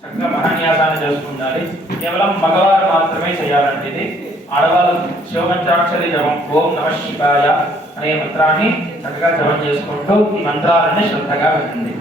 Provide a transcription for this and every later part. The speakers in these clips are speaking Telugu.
చక్కగా మహాన్యాసాన్ని చేసుకుంటాలి. కేవలం మగవారు మాత్రమే చేయాలండి. ఇది ఆడవాళ్ళు శివమంత్రాక్షరి జపం ఓం నమః శివాయ అనే మంత్రాన్ని చక్కగా జపం చేసుకుంటూ ఈ మంత్రాలని శ్రద్ధగా వినండి.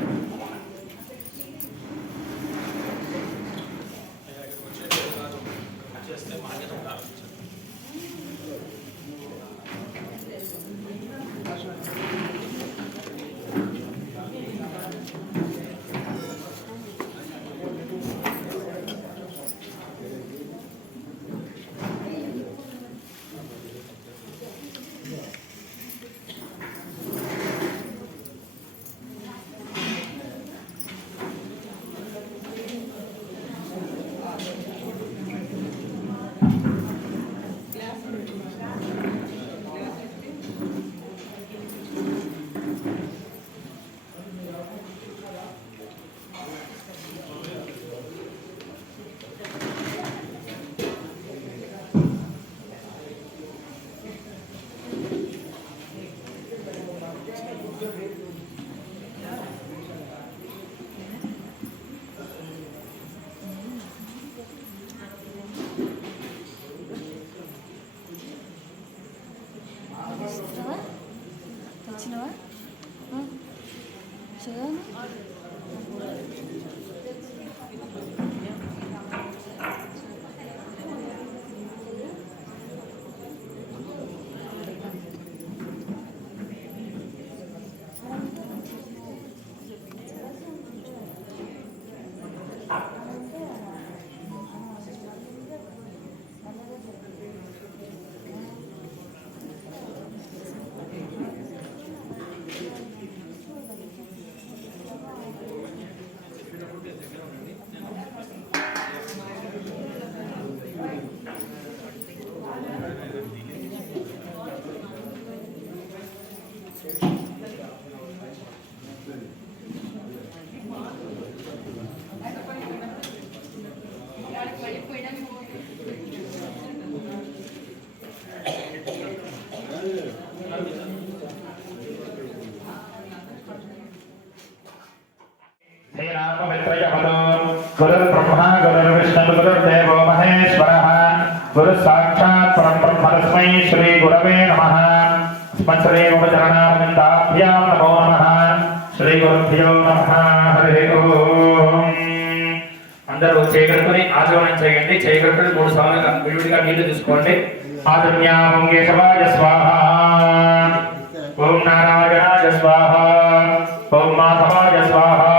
गुरुर्ब्रह्मा गुरुर्विष्णु गुरुर्देवो महेश्वरः गुरुः साक्षात् परं ब्रह्म तस्मै श्री गुरवे नमः श्री गुरुचरणारविन्दाभ्यां नमो नमः श्री गुरुभ्यो नमः हरिः ओम् అందరూ చేయగలుగుని ఆచరణ చేయండి చేయగలుగుని మూడు సార్లు విడివిడిగా నీళ్లు తీసుకోండి ఆదమ్యాం కేశవాయ స్వాహా ఓం నారాయణాయ స్వాహా ఓం మాధవాయ స్వాహా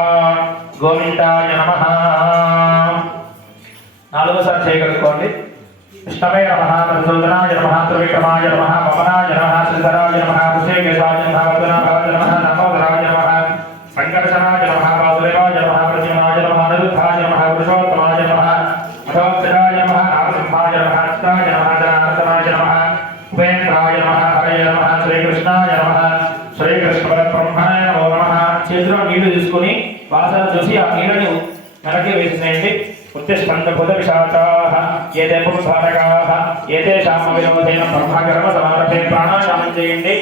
గోవిందాయ నమః నాలుగోసారి చేయగలుగుకోండి విష్ణవే నమః మధుసూదనాయ నమః త్రివిక్రమాయ నమః పవనాయ నమః శ్రీధరాయ నమః కుశేకేశాయ నమః వదనాభాయ నమః నమోదరాయ నమః సంకర్షణాయ నమః వాసుదేవాయ నమః ప్రతిమాయ నమః నిరుద్ధాయ నమః పురుషోత్తమాయ నమః అధోక్షరాయ నమః నారసింహాయ నమః అచ్యుతాయ నమః జనార్దనాయ నమః ఉపేంద్రాయ నమః హరయ నమః శ్రీకృష్ణాయ నమః శ్రీకృష్ణ పరబ్రహ్మణే నమో నమః. చేతిలో నీళ్లు తీసుకుని వాసన చూసి ఆ నీళ్ళని వెనక్కి వేసేయండి. ఉత్తిష్టంతభూత విశాచాః ఏతే పుంసారకాః ఏతేషాం విరోధేన బ్రహ్మకర్మ సమారభే ప్రాణాయామం చేయండి.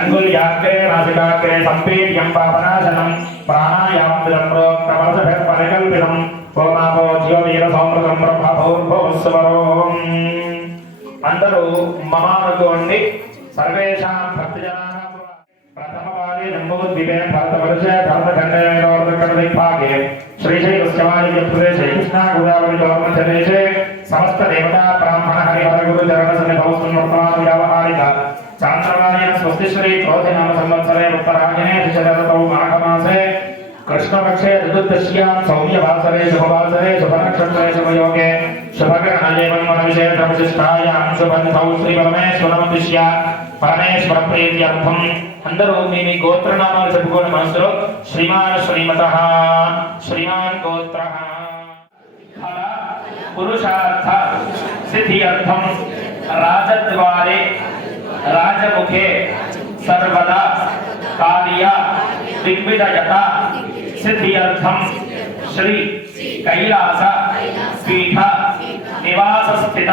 అంగుళ్యాగ్రే నాసికాగ్రే సంపీడ్యం పాపనాశనం ప్రాణాయామం ప్రోక్తమర్షభిః పరికల్పితం ఓమాపో జీవవీర సౌమృతం బ్రహ్మ భూర్భువస్సువరోం. అందరూ మమ అనుకోండి. సర్వేషాం భక్తజనానాం ప్రథమవాగే జంబూద్వీపే భరతవర్షే భరతఖండే నోర్దకర్దిగ్భాగే శ్రీశైలస్యవాయువ్య ప్రదేశే కృష్ణా గోదావరి జలమధ్యదేశే సమస్త దేవతా బ్రాహ్మణ హరిహర గురు చరణ సన్నిధౌ సున్వర్తమాన వ్యావహారిక చాంద్రమాయన స్వస్తిశ్రీ క్రోధి నామ సంవత్సరే ఉత్తరాయణే శరదౌ మాఘమాసే కృష్ణపక్షే చతుర్దశ్యాం సౌమ్యవాసరే శుభవాసరే శుభనక్షత్రే శుభయోగే శుభగ్రహణయేవం మనవిశేషవిశిష్టాయాం శుభంధౌ శ్రీ పరమేశ్వరముద్దిశ్య పరమేశ్వర ప్రీత్యర్థం అందరూ మీ గోత్రనామాలు చెప్పుకోండి. మనసులో శ్రీమాన్ శ్రీమతః శ్రీమాన్ గోత్రః ఫల పురుషార్థ సిద్ధ్యర్థం రాజద్వారే రాజముఖే సర్వదా కార్య దిగ్విజయత సిద్ధ్యర్థం శ్రీ కైలాస పీఠ నివాసస్థిత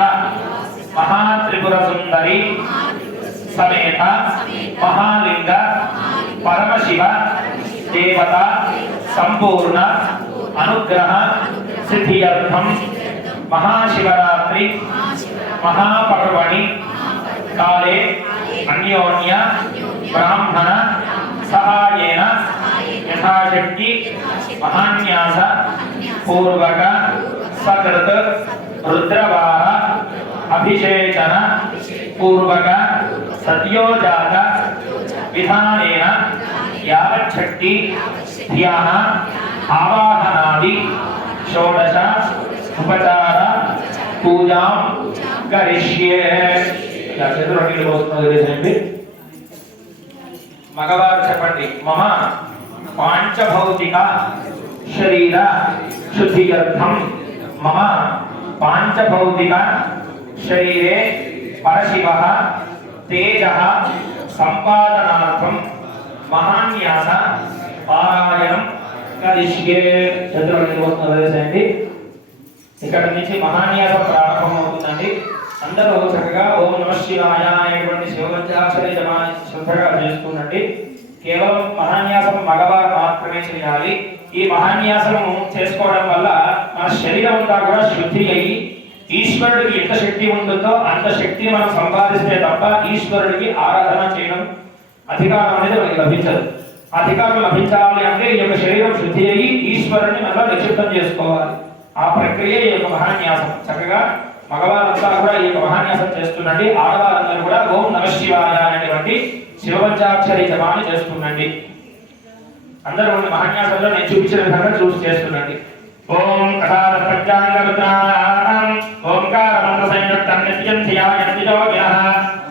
మహాత్రిపుర సుందరి సమేత మహాలింగ పరమశివ దేవత సంపూర్ణ అనుగ్రహ सिद्ध्यर्थम महाशिवरात्रि महापर्वणि काले अन्योन्य ब्राह्मण सहायेन यथाशक्ति महान्यास पूर्वक सकृत रुद्रवाह अभिषेचन पूर्वक सद्योजात विधानेन यावच्छक्ति ध्यान आवाहनादि षोडश उपचार पूजा करिष्ये। मगवार చెప్పండి మమ పాంచభౌతిక శరీర శుద్ధ్యర్థం మమ పాంచభౌతిక శరీరే పరశివః తేజః సంపాదనార్థం మహాన్యాస పారాయణం కరిష్యే। చతుర్వేదండి ఇక్కడ నుంచి మహాన్యాసం ప్రారంభమవుతుందండి। అందరూ చక్కగా ఓం నమః శివాయ అనేటువంటి శివపంచాక్షరి జపాన్ని శ్రద్ధగా చేసుకునండి। కేవలం మహాన్యాసం మగవారు మాత్రమే చేయాలి। ఈ మహాన్యాసం చేసుకోవడం వల్ల మన శరీరం అంతా కూడా శుద్ధి అయ్యి ఈశ్వరుడికి ఎంత శక్తి ఉంటుందో అంత శక్తిని మనం సంపాదిస్తే తప్ప ఈశ్వరుడికి ఆరాధన చేయడం అధికారం అనేది మనకి లభించదు। అధికారం లభించాలి అంటే ఈ యొక్క శరీరం శుద్ధి అయ్యి ఈశ్వరుని మళ్ళా నిక్షిప్తం చేసుకోవాలి। ఆ ప్రక్రియ ఈ యొక్క మహాన్యాసం। చక్కగా మగవారంతా కూడా ఈ యొక్క మహాన్యాసం చేస్తుండండి। ఆడవారందరూ కూడా ఓం నమః శివాయ అనేటువంటి శివపంచాక్షరి జపాన్ని చేస్తుండండి। అందరూ మహాన్యాసంలో నేను చూపించిన విధంగా చూసి చేస్తుండండి। ఓం కథార ప్రజ్ఞాంగరుద్రాణం ఓంకార మంత్ర సంయుక్తం నిత్యం ధియాయంతి యోగినః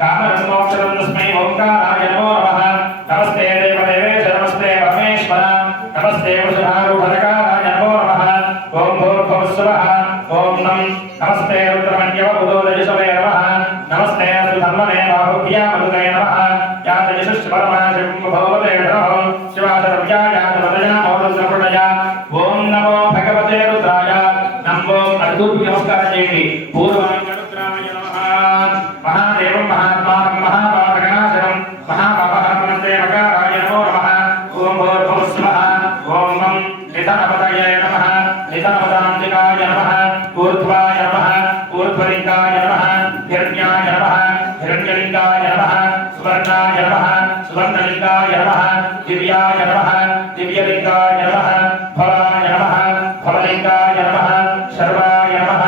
కామరం మోక్షదం తస్మై ఓంకారాయ నమో నమః। నమస్తే దేవదేవేశ నమస్తే పరమేశ్వర నమస్తే వృషభారూఢకారాయ నమో నమః। ఓం భూర్భువస్సువః ఓం నం నమస్తే రుద్రమణ్యవబుధోదయశవే నమః। నమస్తే అస్తు ధర్మనే బాహుభ్యామృతే నమః। యా తేజస్సు పరమాశివం భగవతే నమః శివాశరవ్యాయ నమోదస్సప్రణయ। ఓం నమో భగవతే రుద్రాయ నమో అర్ధూపి నమస్కారం చేయండి। పూర్వాంగ రుద్రాయ నమః। మహాదేవం మహాత్మానం మహాపాతకనాశనం మహాపాపహరణంతే మకారాయ నమో నమః। ఓం భూర్భువస్సువః ఓం నం నిధనపతయే నమః నిధనపదాంతికాయ నమః। ఊర్ధ్వాయ నమః ఊర్ధ్వలింగాయ నమః హిరణ్యాయ నమః హిరణ్యలింగాయ నమః సువర్ణాయ నమః సువర్ణలింగాయ నమః దివ్యాయ నమః దివ్యలింగాయ నమః భవాయ నమః భవలింగాయ నమః శర్వాయ నమః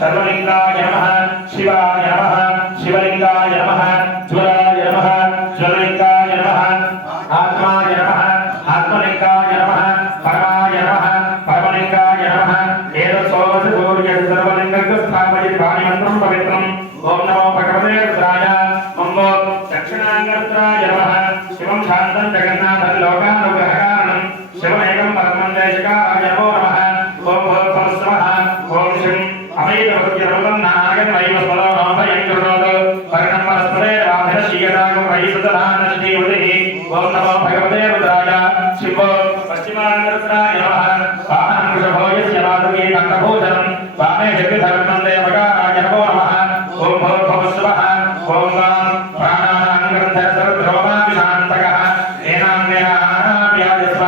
శర్వలింగాయ నమః శివాయ నమః శివలింగాయ నమః జ్వరాయ నమః జ్వరలింగాయ నమః ఆత్మాయ నమః ఆత్మలింగాయ నమః పరమాయ నమః పరమలింగాయ నమః ఏతత్సోమసి సూర్య సర్వలింగస్య స్థాపయతి వాణిమంత్రం పవిత్రం। ఓం నమో భగవతే రుద్రాయ మంగో దక్షిణాంగరుద్రాయ నమః। శివం శాంతం జగన్నాథం లోకానుగ్రహకారణం శివమేకం పరమం దేశికాయ నమో నమః। ఓం భూర్భువస్సువః ఓం శం అమేకభుజ్యరూపం నాగన్వైవ స్వలో నోభయం కృణోతు పర్ణం వనస్పతే రాభిరశీయతాగం వైసుతధానశ్రీవతిః। ఓం నమో భగవతే రుద్రాయ శివో పశ్చిమాంగరుద్రాయ నమః। వాహనం వృషభో యస్య మాతృకే కంఠభూషణం వామే జగద్ధర్మం దేవకారాయ నమో నమః। ఓం భూర్భువస్సువః ఓం గాం ప్రాణానాంగరంధరసరుద్రోమాభిశాంతకః ఏనాన్యనానాభ్యాజస్వ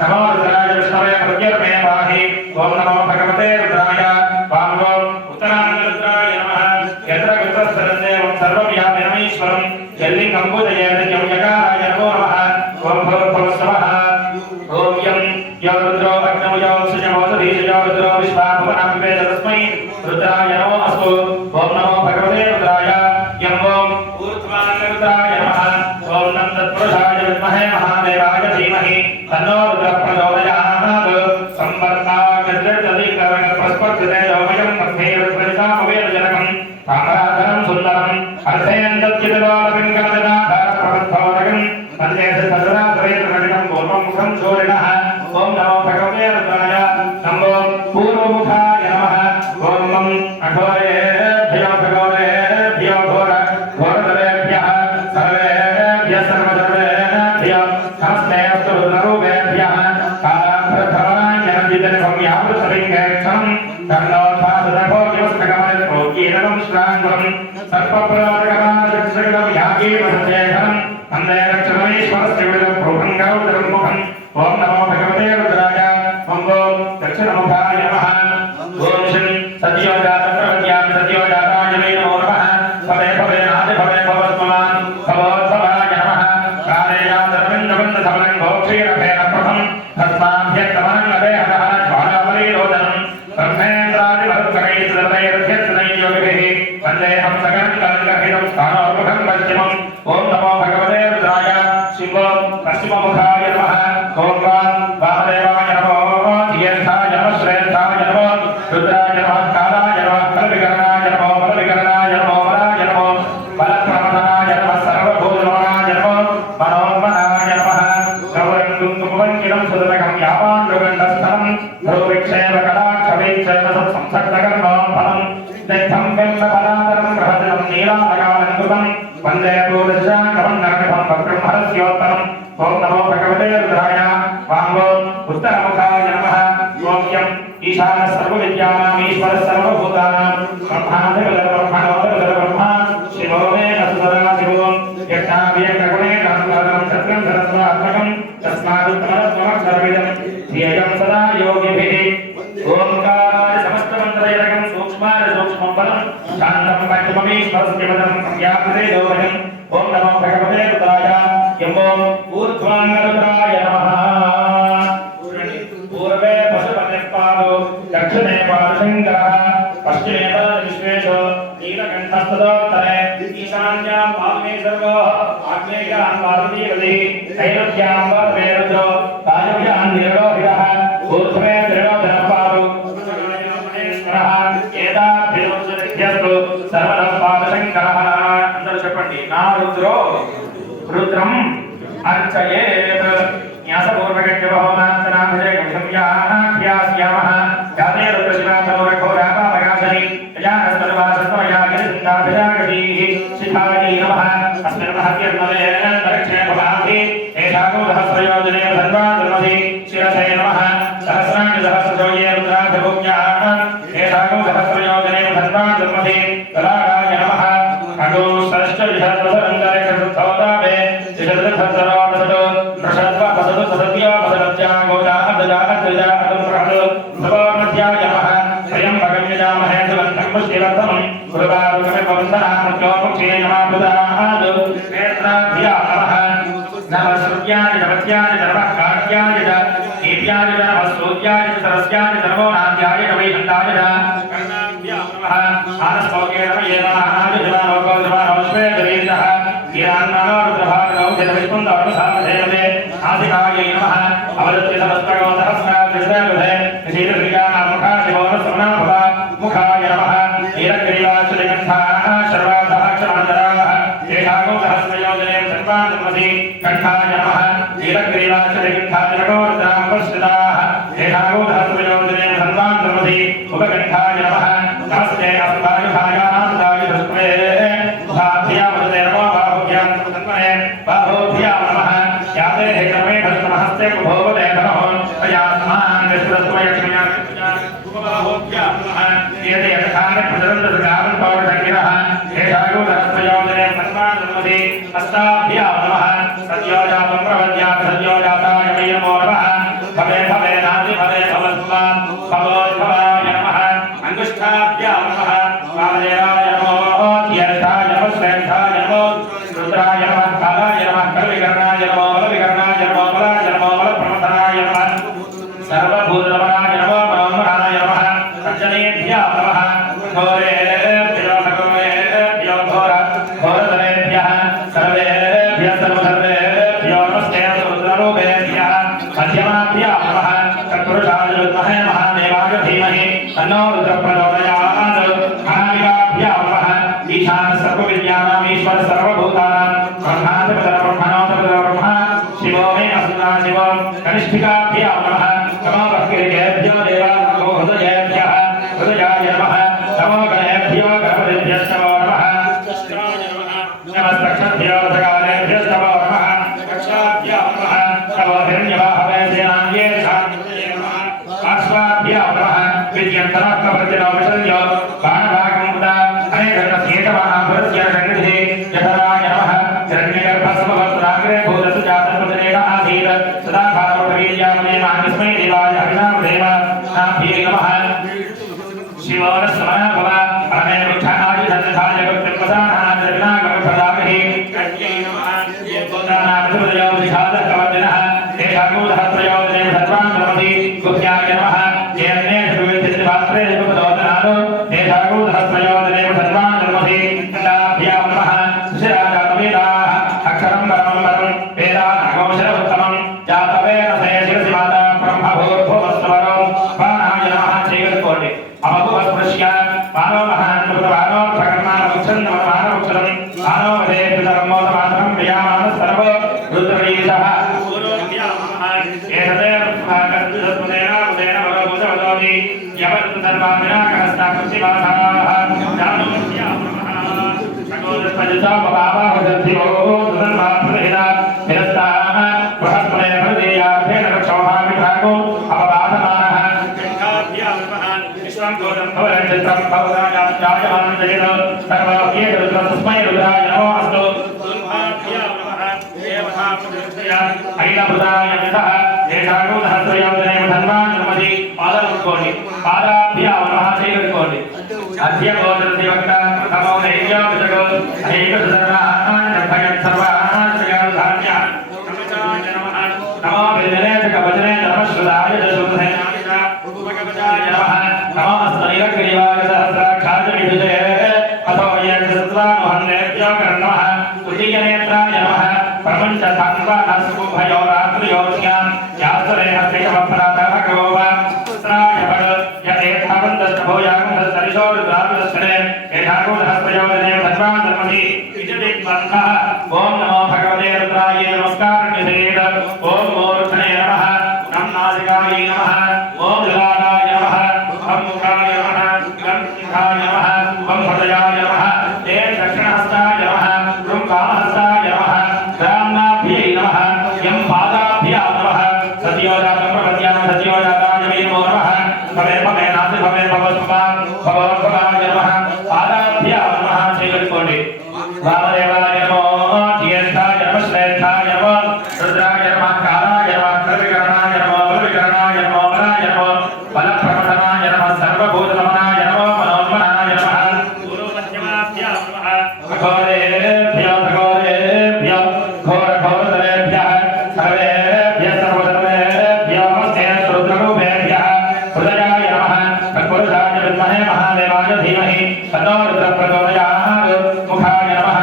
నమో రుద్రాయ విష్ణవే ప్రత్యర్మే పాహి। ఓం నమో భగవతే రుద్రాయ వాంగో ఉత్తరాంగరుద్రాయ నమః। యత్ర కృతస్థలందేవం సర్వవ్యాపినమీశ్వరం యల్లింగం పూజయేతం యకారాయ నమో నమః। ఓం భూర్భువస్సువః ఓం యం యో రుద్రో అగ్నౌ సుజమోదీశయో రుద్రో విశ్వాభవనాంబే తస్మై రుద్రాయ నమో అస్తు। ఓం నమో భగవతే రుద్రాయ యం ఓం ఊర్ధ్వాంగరుద్రాయ నమః। ఓం నం తత్పురుషాయ విద్మహే మహాదేవాయ ధీమహి తన్నో రుద్రః ప్రచోదయాత్। సంవర్తాగద్రతదికరణ ప్రస్పర్శతే లోమయం మధ్యేరుద్వరితామవేదజనకం తామరాధరం సుందరం అర్థేనందత్యతలోలపింకలజనాధారప్రబద్ధోరగం వందే సదా సురేంద్రకటికం పూర్వం ముఖం సూరిణః। ఓం నమో భగవతే రుద్రాయ నమో పూర్వముఖాయ నమః। ఓం నం అఘోరేభ్యో భగవతేభ్యో ఘోరతరేభ్యః సర్వేభ్యః సర్వసర్వేభ్యః నమస్తే అస్తు రుద్రరూపేభ్యః కాలాభ్రధవనాన్యనందితనిభం యావృతలింగేక్షణం కర్ణోద్భాసదభోగ్యమస్తకమనిర్భోగ్యేనవం శ్రాంగురం సర్పప్రాతకమాదక్షగలం యాగేవహేషణం వందే రక్షణమేశ్వరస్య విడుదం భూభంగౌదరం ముఖం। ఓం నమో భగవతే రుద్రాయ మంగో దక్షిణముఖాయ నమః। उत्तरमुखाय नमः ओम यम ईशान सर्वविद्यानामीश्वर सर्वभूतानां ब्रह्मा शिवो मे असुरा शिवो यज्ञाव्यकगुणे कामकारं सत्रं सरस्वात्मकं तस्मादुत्तमत्वमक्षरमिदं ध्येयं सदा योगिभिः ओंकार समस्तमन्त्रयकं सूक्ष्मं बलं शान्तं पंचममीश्वरस्यवदं संज्ञापिते दोषं ओम नमो भगवते रुद्राय यं ओम ऊर्ध्वाङ्गरुद्राय नमः पूर्वे पशुपतिः पादो दक्षिणे पादशङ्करः पश्चिमे पादविश्वेशो नीलकण्ठस्तदोत्तरे ईशान्यां पादमे सर्वो आग्नेयां पार्वतीपतिः नैऋत्यां पादमे रुद्रो वायव्यां निरोधितः ऊर्ध्वे त्रिलोचनपादो एताभ्योऽस्तु सर्वतः पादशङ्करः అందరూ చెప్పండి నా రుద్రో రుద్రం अर्चयेत् न्यासपूर्वकज्ञवहोमार्चनाभिषेकं संज्ञाख्यास्यामः याते रुद्रशिवातनोरघोरापापगाशनि यजानस्तनुवासस्तमयागिरिसिन्दाभिजागतीः शिखायै नमः अस्मिन् महत्यर्नवेरन्तरिक्षे भवामि एषाको सहस्रयोजने धन्वादुर्मधि शिरसे नमः सहस्राणि सहस्रजोये रुद्राभिभूम्याः एषाको सहस्रयोजने धन्वादुर्मधि कलाकाय नमः खगो सरश्च विधत्वसरन्दरिक्षसुत्थवतावे शिशदधत्सरोपसतो प्रषद्व पसतु ससत्यो पसरत्या गोदाहद्जाहद्जाहद्जाहद्प्रहदो भवमध्याय नमः स्वयं भगम्यजामहे सुगन्धं पुष्टिवर्धनं गुरुवारुकमे पवन्तनामृत्योमुक्षे नमापुदाहादु नेत्राभ्या नमः नमः श्रुत्यानि नमत्यानि नमः काट्यानि च नीत्यानि च नमः सूर्यानि च सरस्यानि च नमो नाद्याय च वैहन्ताय च कर्णाभ्या नमः आनस्मोगे नमः ये नमः आदिजमानोको जमानोश्वे गरीन्दः गिरान्नानो रुद्रभागौ जलविष्पुन्दवर्णसामधेयते आदिकायै नमः अवदत्य समस्तगो सहस्राकृष्णकृते निशीलक्रियामुखा शिवोनसमना भव मुखाय नमः नीलग्रीवाचलिकण्ठाः शर्वाधः क्षमान्तराः येषागो सहस्रयोजने सर्वानुमति कण्ठाय नमः नीलग्रीवाचलिकण्ठादिनगोर्द्रामुपस्थिताः येषागो सहस्रयोजने सर्वानुमति उपकण्ठाय नमः नमस्ते अस्मायुधायानान्दाय धृत्वे भाभ्यामदे नमो बाहुभ्यां तन्महे बाहुभ्यां नमः याते हेकमे धस्तमहस्ते कुभोवते नमः अयास्मान् विश्वस्मयक्ष्म्या उपबाहुभ्यां नमः एते यथाने प्रचलन्तसगावन् पौर्षङ्गिरः एषागो सहस्रयोजने तन्मानुमति हस्ताभ्यां नमः सद्योजातं प्रवद्यात् सद्योजाताय वै नमो नमः भवे भवे नाति भवे भवस्मान् भवोद्भवाय नमः अंगुष्ठाभ्यां नमः वामदेवाय नमो ज्येष्ठाय नमः श्रेष्ठाय नमो रुद्राय नमः कालाय नमः कलविकर्णाय नमो बलविकर्णाय नमो बलाय नमो बलप्रमथनाय नमः सर्वभूतनमनाय नमो मनोन्मनाय नमः सज्जनेभ्यः नमः घोरेभ्यो खगोरेभ्यो घोरतरेभ्यः सर्वेभ्यः सर्वसर्वेभ्यो नमस्ते रुद्ररूपेभ्यः मध्यमाभ्यः नमः तत्पुरुषाय विद्महे महादेवाय धीमहि तन्नो रुद्रः प्रचोदयात् महाविकाभ्यः नमः ईशान सर्वविद्यानामीश्वर सर्वभूतानां ब्रह्मा शिवो मे असुरा शिवो कनिष्ठिकाभ्यः नमः नमो भक्तिर्येभ्यो देवानां हृदयेभ्यः हृदयाय नमः नमो गणेभ्यो गणपतिभ्यश्च नमः नमस्तक्षभ्यो सकालेभ्यश्च नमः कक्षाभ्यः नमः तवो हिरण्यवाहवे सेनाङ्गे शान्तिये नमः अश्वाभ्यः नमः विद्यन्तनः कवर्जनो विशल्यो बाणभागं मुदा अनेकर्णस्येतमहापुरस्य सन्निधिः यथराय नमः हिरण्यगर्भस्ववस्त्राग्रे भूतसुजातपदनेन आसीत् सदा कालोटवीर्यामने मानिस्मै देवाय हरिनामदेव नाभ्ये नमः शिवोरस्मना भव परमे वृक्षाणादि सन्निधाय कृत्यप्रसानाय विनागमप्रदाभिः कन्यै नमः ये भूतानामधिपतयो विषादः कवर्जनः तेषागो सहस्रयोजने सर्वान् नमति गुह्याय नमः ये अन्येषु विविधपात्रेषु प्रदोदनादो तेषागो सहस्रयोजने सर्वान् नमति तदाभ्यां नमः सुशिराजातवेदाः अक्षरं परमं वरं वेदानागोचरमुत्तमं जातवेदसे शिरसि माता ब्रह्मभूर्भुवस्वरो बाणाय नमः श्रीगतकोटि अमभुवस्पृश्य मानो महान्कृतवानो प्रकर्मानमुच्छन्दममानमुक्षरं मानो वदे पितरमोदमातरं प्रियामानस्तनवो रुद्रवीशः पूर्वभ्यां नमः एतदे रुद्रभागस्तुतत्वदेन वरोभूतवदोति यवत्सर्वामिनाकहस्ताकृतिवासाः जानोभ्यां नमः सगोदस्पजसा पपापाहसद्धिवो सुधन्वात्महिता निरस्ताः बृहस्पते प्रदेयाभ्येन रक्षोहामिभागो ओम नमो भगवते रुद्राय नमस्कार ओम मूर्धने नमः नम नासिकाय नमः ओम जलालाय नमः ओम मुखाय नमः गम सिंहाय नमः ओम हृदयाय नमः तेन दक्षिणहस्ताय नमः ओम वामहस्ताय नमः ग्राम्नाभ्यै नमः यम पादाभ्यां नमः सत्योजातं प्रपद्यां सत्योजाताय वै नमो नमः भवे भवे नासि भवे भवस्मान् भवोद्भवाय नमः पादाभ्यां नमः श्रीगुरुकोटि वामदेवाय नमो ज्येष्ठाय नमः श्रेष्ठाय नमः रुद्राय नमः कालाय नमः कर्विकरणाय नमः बलविकरणाय नमः बलाय नमः बलप्रमथनाय नमः सर्वभूतनमनाय नमः मनोन्मनाय नमः गुरुमध्यमाभ्यां नमः अघोरेभ्यो घोरेभ्यो घोरघोरतरेभ्यः सर्वेभ्यः सर्वधर्मेभ्यो नमस्ते रुद्ररूपेभ्यः हृदयाय नमः तत्पुरुषाय विद्महे महादेवाय धीमहि तन्नो रुद्रः प्रचोदयात् मुखाय नमः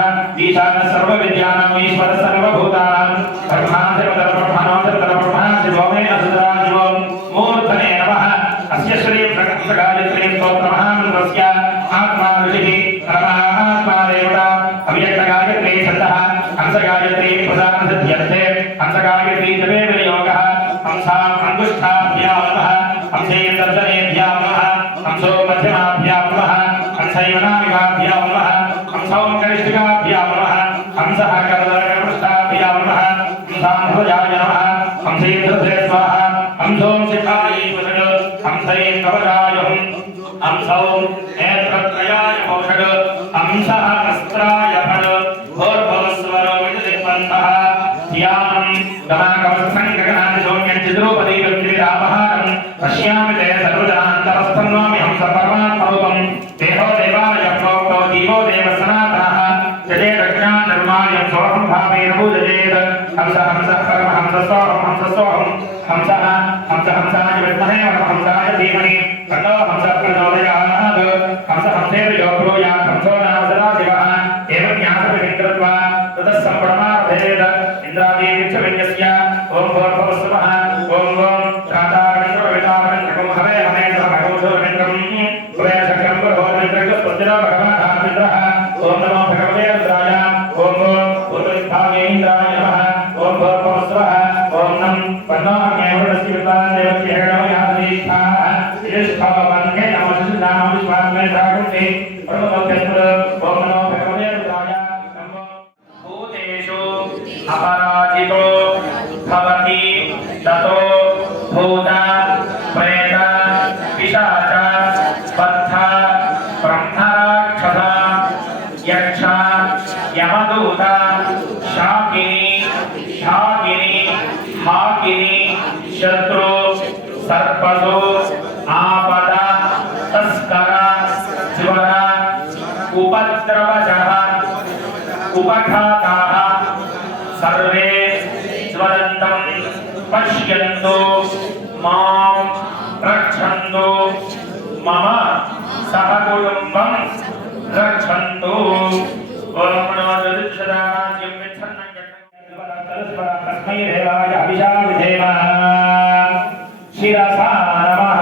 ईशान सर्वविद्यानां ईश्वर सर्वभूतानां ब्रह्माधिपतिः ब्रह्मणोऽधिपतिः ब्रह्मशिवोमे असुराजिवो मूर्धने नमः अस्य श्री गायत्री स्तोत्रमहामन्त्रस्य आत्मा ऋषिः परमात्मा देवता अव्यक्तगायत्री छन्दः हंसगायत्री प्रदानसिद्ध्यर्थे हंसगायत्री जपे विनियोगः हंसाम् अङ्गुष्ठाभ्यां नमः हंसेन्दर्शनेभ्यां नमः हंसो मध्यमाभ्यां नमः हंसैवनामिकाभ्यां नमः हंसौ कनिष्ठिकाभ्यां नमः हंसः करदलकपृष्ठाभ्यां नमः हंसाम्भुजाय नमः हंसेन्द्रसे स्वाहा हंसों शिखायै वषट् हंसैः कवचाय हंसौ नेत्रत्रयाय पौषट् हंसः अस्त्राय फट् भोर्भवस्वरो विदिपन्तः ध्यानं गमाकवत्सङ्गगणानि सौम्यञ्चिद्रूपदी व्यक्तिविरामहारं पश्यामि ते सर्वजनान्तरस्थं नमामि हंस परमात्मरूपं देहो देवालयः प्रोक्तो जीवो देवः सनातनः जजेदज्ञान निर्माल्यं सोऽहं भावेन पूजयेत् हंस हंसः परमहंसः सोऽहं हंसः हंसाय विद्महे परमहंसाय धीमहि तन्नो हंसः प्रचोदयात् हंस हंसेर्यो ब्रूयात् हंसो नाम सदाशिवः एवं ज्ञातव्यं कृत्वा ततः सम्पदमारभेद इन्द्रादीर्घविन्यस्य ॐ भूर्भुवस्सुवः ॐ त्रातारविन्द्रवितारविन्द्रकं हवे हवेन्द्र भगवतोर्विन्द्रं कुबेरशक्रं पुरोहिन्द्रस्तुतिरो भगवानामिन्द्रः ॐ नमो भगवते रुद्राय ॐ भूतविभागे इन्द्राय नमः ॐ भूर्भुवस्सुवः ॐ नं पन्नोऽग्नेवरुणस्य विद्वान् देवस्य हेगणमयाधीष्ठाः यष्ठवन्धे नमः विश्वात्मे जागृते परमोत्तमः ॐ नमो भगवते रुद्राय भूतेषु अपराजितो भवति ततो भूत प्रेत पिशाच बद्ध ब्रह्मराक्षस यक्ष यमदूत शाकिनी ढाकिनी हाकिनी शत्रु सर्पसु आपद तस्कर ज्वर उपद्रवजः उपघाताः सर्वे ज्वलन्तं पश्यन्तु मां रक्षन्तु मम सहकुटुम्बं रक्षन्तु ॐ नमो ज्योतिषदानाद्यं विच्छन्नं तस्मै देवाय अभिषा विधेम शिरसा नमः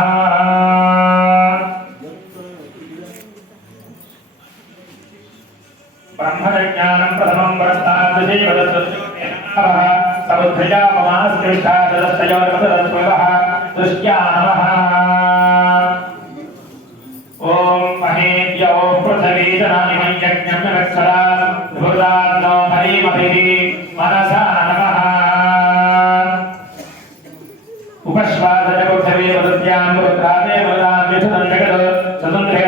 ब्रह्मज्ञानं प्रथमं प्रस्ताद्विजयवदस्वः समुद्रजा ममास्कृष्टादस्तयोर्मदस्वः दृष्ट्या नमः ॐ महेद्यो पृथिवी जनानिमं यज्ञं विवत्सरा भूतान्नो हरिमभिः मनसा नमः उपश्वासज पृथिवी वदत्यां रुद्रादे वदां विधुतं जगत् सतुन्द्रे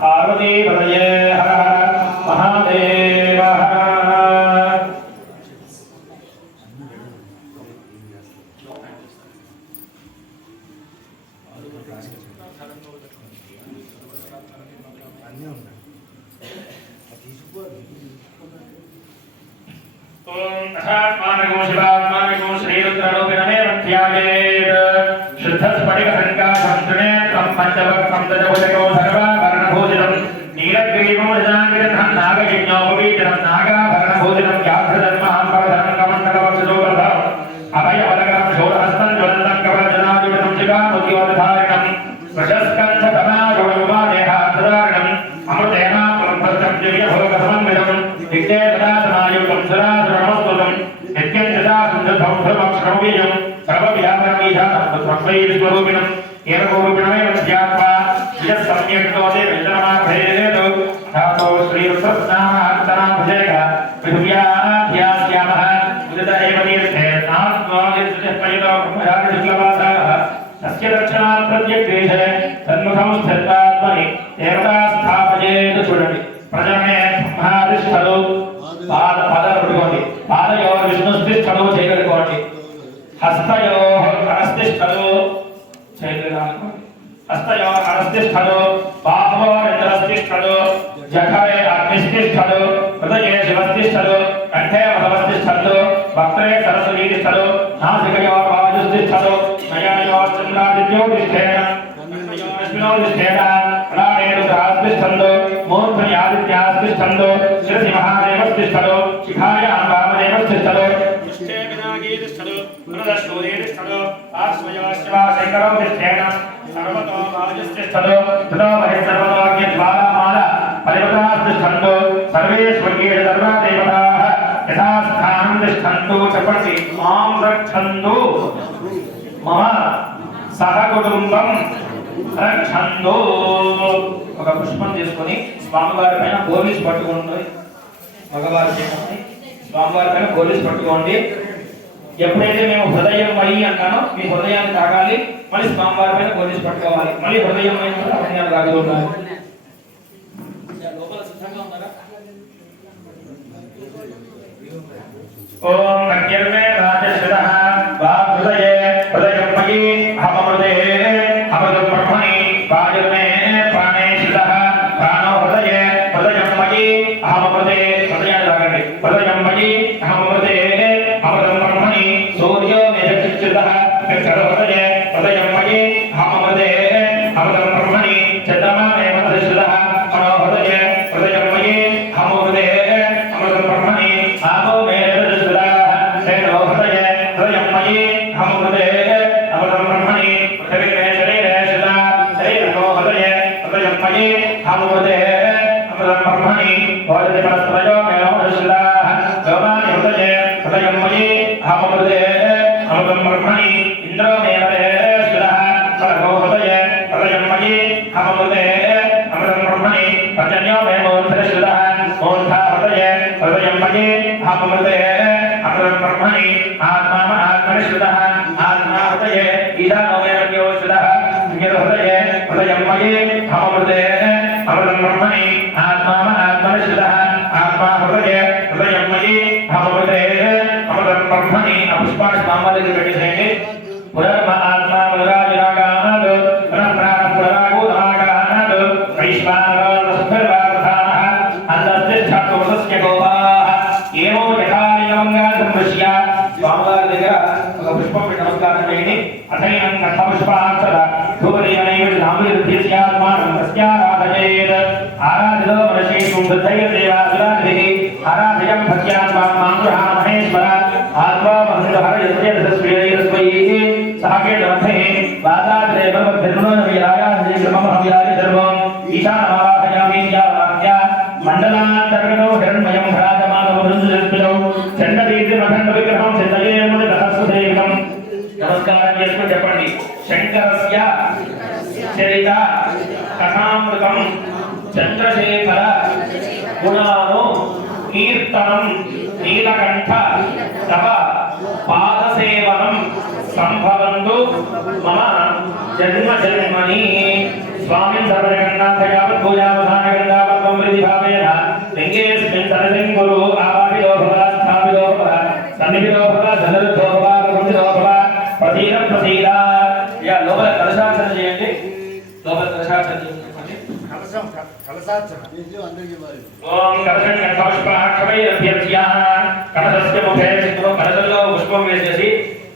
पार्वती पतये हर हर महादेव ओम तथात्मानगो शिवात्मानगो श्रीरुद्ररूपिणे ध्यायेत् शुद्धस्फटिकसङ्का संतृणे त्वं पञ्चवक्त्रं तजभुजगो सर्वाभरणभूषितं नीलग्रीवो निजाङ्गिरधं नागयज्ञोपवीतनं नागाभरणभूषितं व्याघ्रधर्मां परधनं कमण्डलवक्षसोपरधम् अभयवलकरं शोरहस्तं ज्वलन्तं कवचनायुधं शिखामुद्योतधारिणं वशस्कन्धपनारूढमुपादेहान्तरारिणम् अमृतेनापुरं दिव्यभोगसमन्वितं दिग्देवतासमायुक्तं सुरासुरनमस्कृतं नित्यं यथा सुन्दरभौधमक्षरमवीयं सर्वव्यापरमीशानस्वैर्स्वरूपिणम् एवरूपिणमेव ध्यात्वा यत्सम्यक्तोते वेदनमाभेदेतो धातो श्रीरुद्रस्नामार्चनाभुजेक पृथिव्याभ्यास्यामः उदित एव तीर्थे नात्मादिर्जयपयितो ब्रह्मचारिशुक्लवासाः तस्य दक्षिणात् प्रत्यग्देशे तन्मुखं स्थित्वात्मनि देवता स्थापयेत् చూడండి ప్రజమే బ్రహ్మాదిష్టలు పాదలు పెట్టుకోండి పాదయోర్ విష్ణుస్థిష్టలు చేయగలుగుకోండి హస్తయో హరస్థిష్టలు చేయగలుగుకోండి హస్తయో హరస్థిష్టలు బాహవో ఇంద్రస్థిష్టలు జఠరే అగ్నిస్థిష్టలు హృదయే శివస్థిష్టలు కంఠే మధవస్థిష్టలు వక్త్రే సరస్వతీస్థలు నాసికయో వాయుస్థిష్టలు నయనయో చంద్రాదిత్యోతిష్ఠేన విష్ణుధిష్ఠేన ప్రాణే రుద్రాస్తిష్టలు మూర్ధని ఆదిత్యాస్తిష్టలు శిరసి మహాదేవస్థిష్టలు శిఖాయాం వామదేవస్థిష్టలు పుష్టే వినాగీతిష్టలు పునరశ్వరీతిష్టలు ఆశ్వయో శివాశంకరో తిష్ఠేన సర్వతో వాయుస్థిష్టలు తదో మహే సర్వతోజ్ఞద్వారామాల పరివతాస్తిష్టంతు సర్వే స్వర్గీయ సర్వదేవతాః యథాస్థానం తిష్టంతు చెప్పండి మాం రక్షంతు మమ సహకుటుంబం రక్షంతు. ఒక పుష్పం తీసుకొని స్వామివారి పైన పోలీస్ పట్టుకోండి. మగవారి చేయండి స్వామివారి పైన పోలీస్ పట్టుకోండి. ఎప్పుడైతే మేము హృదయం మయి అంటానో మీ హృదయాన్ని తాగాలి. మళ్ళీ స్వామివారి పైన పోలీస్ పట్టుకోవాలి. మళ్ళీ హృదయం మయి హృదయాన్ని తాగుతూ ఉండాలి. ఓం అగ్నిర్మే రాజశ్రితః వాహృదయే హృదయం మయి అహమృతే అమృతం బ్రహ్మణి వాయుర్మే ప్రాణే శ్రితః ప్రాణో హృదయే హృదయం మయి అహమృతే హృదయాన్ని తాగండి. హృదయం మయి అహమృతే అమృతం బ్రహ్మణి సూర్యో మే చక్షుశ్రితః హృదయే హృదయం మయి అహమృతే అమృతం బ్రహ్మణి చంద్రమా మే మధుశ్రితః మనో హృదయే హృదయం మయి అహమృతే అమృతం బ్రహ్మణి ఆపో మే ఆరాధిలో మనశేషు शुद्धैर्देवासुराभिः आराधयं भक्त्यान् मातृहा महेश्वर आत्मा महेन्द्रहर यस्यैरस्वैः साकेतमध्ये वादाद्रेवभिर्मोनवीरायाधिर्ममहव्याधिर्वम् ईशानमावाहयामि यावाक्या मण्डलान्तर्गतो हिरण्मयं भराजमानवृन्दुजस्पितौ चण्डदीर्घमखण्डविग्रहं चिन्तये मुदितहस्वसेविकम् नमस्कारं చేసుకుని చెప్పండి శంకరస్య చరిత కథామృతం చంద్రశేఖర గుణాను కీర్తనం నీలకంఠ తవ పాదసేవనం సంభవంతు మమ జన్మ జన్మని స్వామి సర్వజగన్నాథయావత్ పూజావధానగంగావత్వం ప్రతిభావేన లింగేస్మిన్ సరసిం గురు ఆవాహితో భవ స్థాపితో భవ సన్నిహితో భవ ధనుర్ధో భవ కుంఠితో భవ ప్రసీద ప్రసీద యా లోపల కలశార్చన చేయండి లోపల కలశార్చన చేయండి ఓం కలశం పుష్పాక్షమైరభ్యర్చ్య కలశస్య ముఖే చిత్రం కలశంలో పుష్పం వేసేసి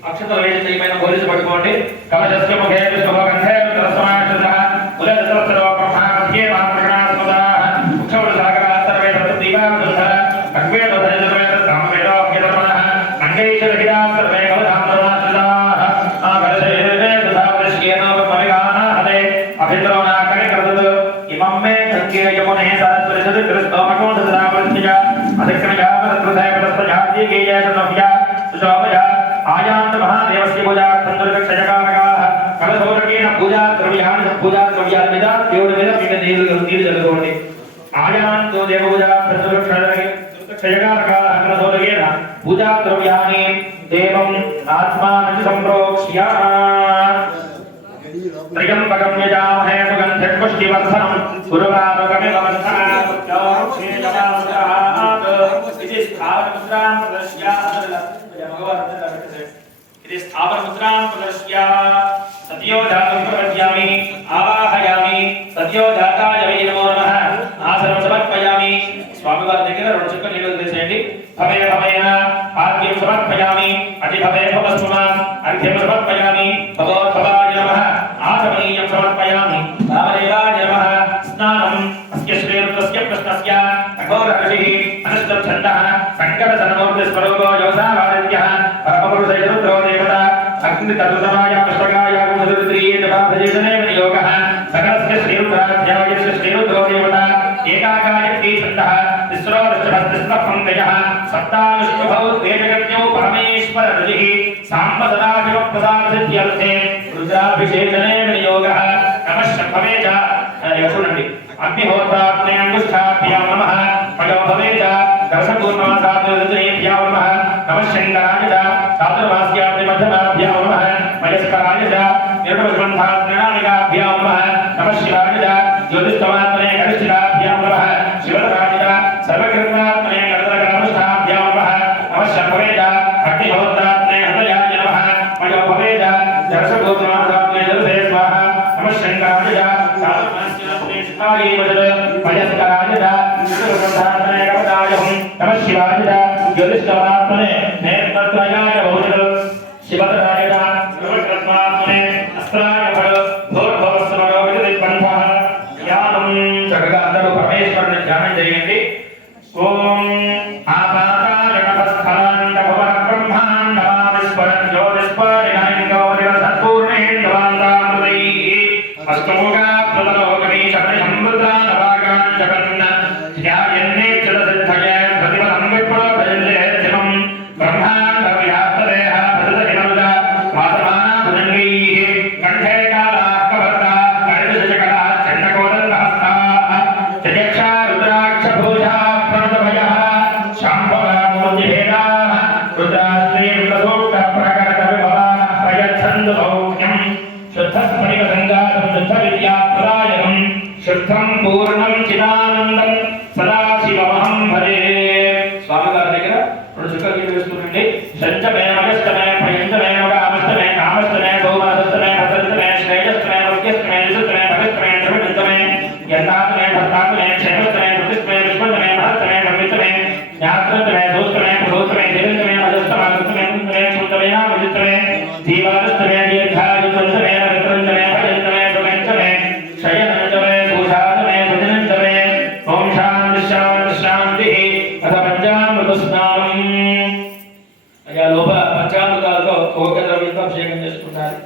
అక్షతలు వేసి చేయమైన పోలీసు పట్టుకోండి కలశస్య ముఖే పుష్పగంధే రసమాశ్రితః ఉలసరసర్వప్రభామధ్యే మాత్రగణాస్పదాః ఉక్షవృసాగరాः సర్వే తత్దీపావృద్ధः ఖడ్వేన ధరితవేద సామవేదో అభ్యతమనః అంగైశ్వరహితాः సర్వే కలశాంతరాశ్రితాः ఆ కలశేనే తథావృష్యేన పవిగానాహతే అభిద్రోణాకరి కృతత్ ఇమం మే గంగే యమునే సరస్వతి కృష్ణోమకోంధరావృత్య అధిక్రమయాపరస్పృధాయపరస్పజాతీకేయనవ్య సుశోభయ ఆయాంత మహాదేవస్య పూజార్థం దుర్గక్షయకారకాః కలశోదకేన పూజాద్రవ్యాల మీద దేవుడి మీద మీకు నీళ్లు చల్లుకోండి ఆయాంతో దేవపూజార్థం దుర్గక్షయకారకాః కలశోదకేన పూజాద్రవ్యాని దేవం ఆత్మానం సంప్రోక్ష్య త్రయంబకం యజామహే సుగంధిం పుష్టివర్ధనం ఉర్వారుకమివ వర్ధనాత్ ఇది స్థావరముద్రాం ప్రదర్శ్య సత్యోజాతం ప్రపద్యామి ఆవాహయామి సత్యోజాతాయ వై నమో నమః ఆసనం సమర్పయామి స్వామివారి దగ్గర రెండు చుక్కలు నీళ్ళు తీసేయండి భవే భవేన ఆద్యం సమర్పయామి అతి భవే భవస్మాన్ అర్ఘ్యం సమర్పయామి భవోద్భవాయ నమః ఆచమనీయం సమర్పయామి రామదేవాయ నమః స్నానం అస్య శ్రీరుద్రస్య కృష్ణస్య అఘోర ఋషిః అనుష్ఠఛందః సంకటసనమూర్తి స్వరూపో యోసావాదిత్యః పరమపురుష రుద్రో దేవత అగ్ని తరుతమాయ పుష్పకాయ గురుద్రీయ జపాభజేతనే వినియోగః సకలస్య శ్రీరుద్రాధ్యాయస్య శ్రీరుద్రో దేవత ఏకాకాయత్రీ ఛందః తిస్రో ఋషభస్తిస్రః సప్తానుష్ఠభౌ తేజగత్యౌ పరమేశ్వర ఋషిః సాంబ సదాశివ ప్రసాద సిద్ధ్యర్థే రుద్రాభిషేచనే వినియోగః నమః శంభవే చ చూడండి అగ్నిహోత్రాగ్నే అంగుష్ఠాభ్యాం నమః పయో భవే చ దర్శపూర్ణమాసాద్రుద్రేభ్యాం నమః నమః శంకరాయ చ చాతుర్మాస్యాబ్ది మధ్యమాభ్యాం నమః మయస్కరాయ చ నిర్మగంధాగ్నానికాభ్యాం నమః నమః శివాయ చ జ్యోతిష్ఠమాత్మనే కనిష్ఠితాభ్యాం నమః శివతరాయ చ సర్వకృత్నాత్మనే కర్తకరాముష్ఠాభ్యాం నమః నమః శంభవే చ అగ్నిహోత్రాగ్నే హృదయాయ నమః మయో భవే చ దర్శపూర్ణమాసాబ్ది జలసే స్వాహ నమః శంకరాయ చ చాతుర్మాస్యాబ్ది చిత్తాయే వదల మయస్కరాయ చ నిర్మగంధాగ్నే కవదాయహం నమః శివాయ చ జ్యోతిష్ఠమాత్మనే నేత్రత్రయాయ బహుజల శివతరాయ చ సర్వకృత్నాత్మనే అస్త్రాయ ఫల భూర్భవస్వరో విదిబంధః ధ్యానం చక్కగా అందరూ పరమేశ్వరుని ధ్యానం చేయండి. ఓం ఆపాతాళనభస్థలాండ భువన బ్రహ్మాండమావిస్ఫురన్ జ్యోతిస్ఫురిణైకౌరివ సత్పూర్ణేంద్రవాంతామృతైః అష్టముఖా ప్రదలోకనీశమనిహం రుద్రానవాగాన్ జగన్న ధ్యాయన్నేచ్చరసిద్ధయే ప్రతిపదం విప్రభజల్లేర్జనం బ్రహ్మాండ వ్యాప్తదేహ భజతహిమరుద వాసమానా భుజంగైః కంఠే కాలాః కవర్గాః కైలాసజకటాః చండకోదరహస్తాః చక్షా రుద్రాక్షభూషాః ప్రణతభయః శాంభవామూర్తిభేదాః రుద్రాశ్రీవృతసూక్తప్రకటవిభవాः ప్రయచ్ఛन्तు సౌఖ్యం శుద్ధస్ఫటికసంగాతం శుద్ధవిద్యాప్రదాయకం శుద్ధం పూర్ణం చిదానందం సదాశివమహం భజే. స్వామివారి దగ్గర రెండు చుక్కలు నీళ్ళు వేసుకుంటుండి. షంచమే మగష్టమే భయంచమే మగామష్టమే కామష్టమే సోమనసష్టమే భద్రష్టమే శ్రేయష్టమే వృత్యష్టమే విశుష్టమే భగష్టమే ధ్రువిష్టమే యథాత్మే భర్తాత్మే క్షేమష్టమే వృత్తిష్టమే విష్మష్టమే మహత్తమే బ్రహ్మిష్టమే జ్ఞాతమే దోష్టమే పురోష్టమే దేవిష్టమే అజష్టమే కృష్ణమే కుంతమే శుద్ధమే విశుద్ధమే జీవాదష్టమే దీర్ఘాయుష్మే విక్రంచమే భజంచమే సుగంచమే శయనంచమే భూషాదమే భజనంచమే ఓం శాంతి శాంతి అభిషేకం చేసుకుంటారు.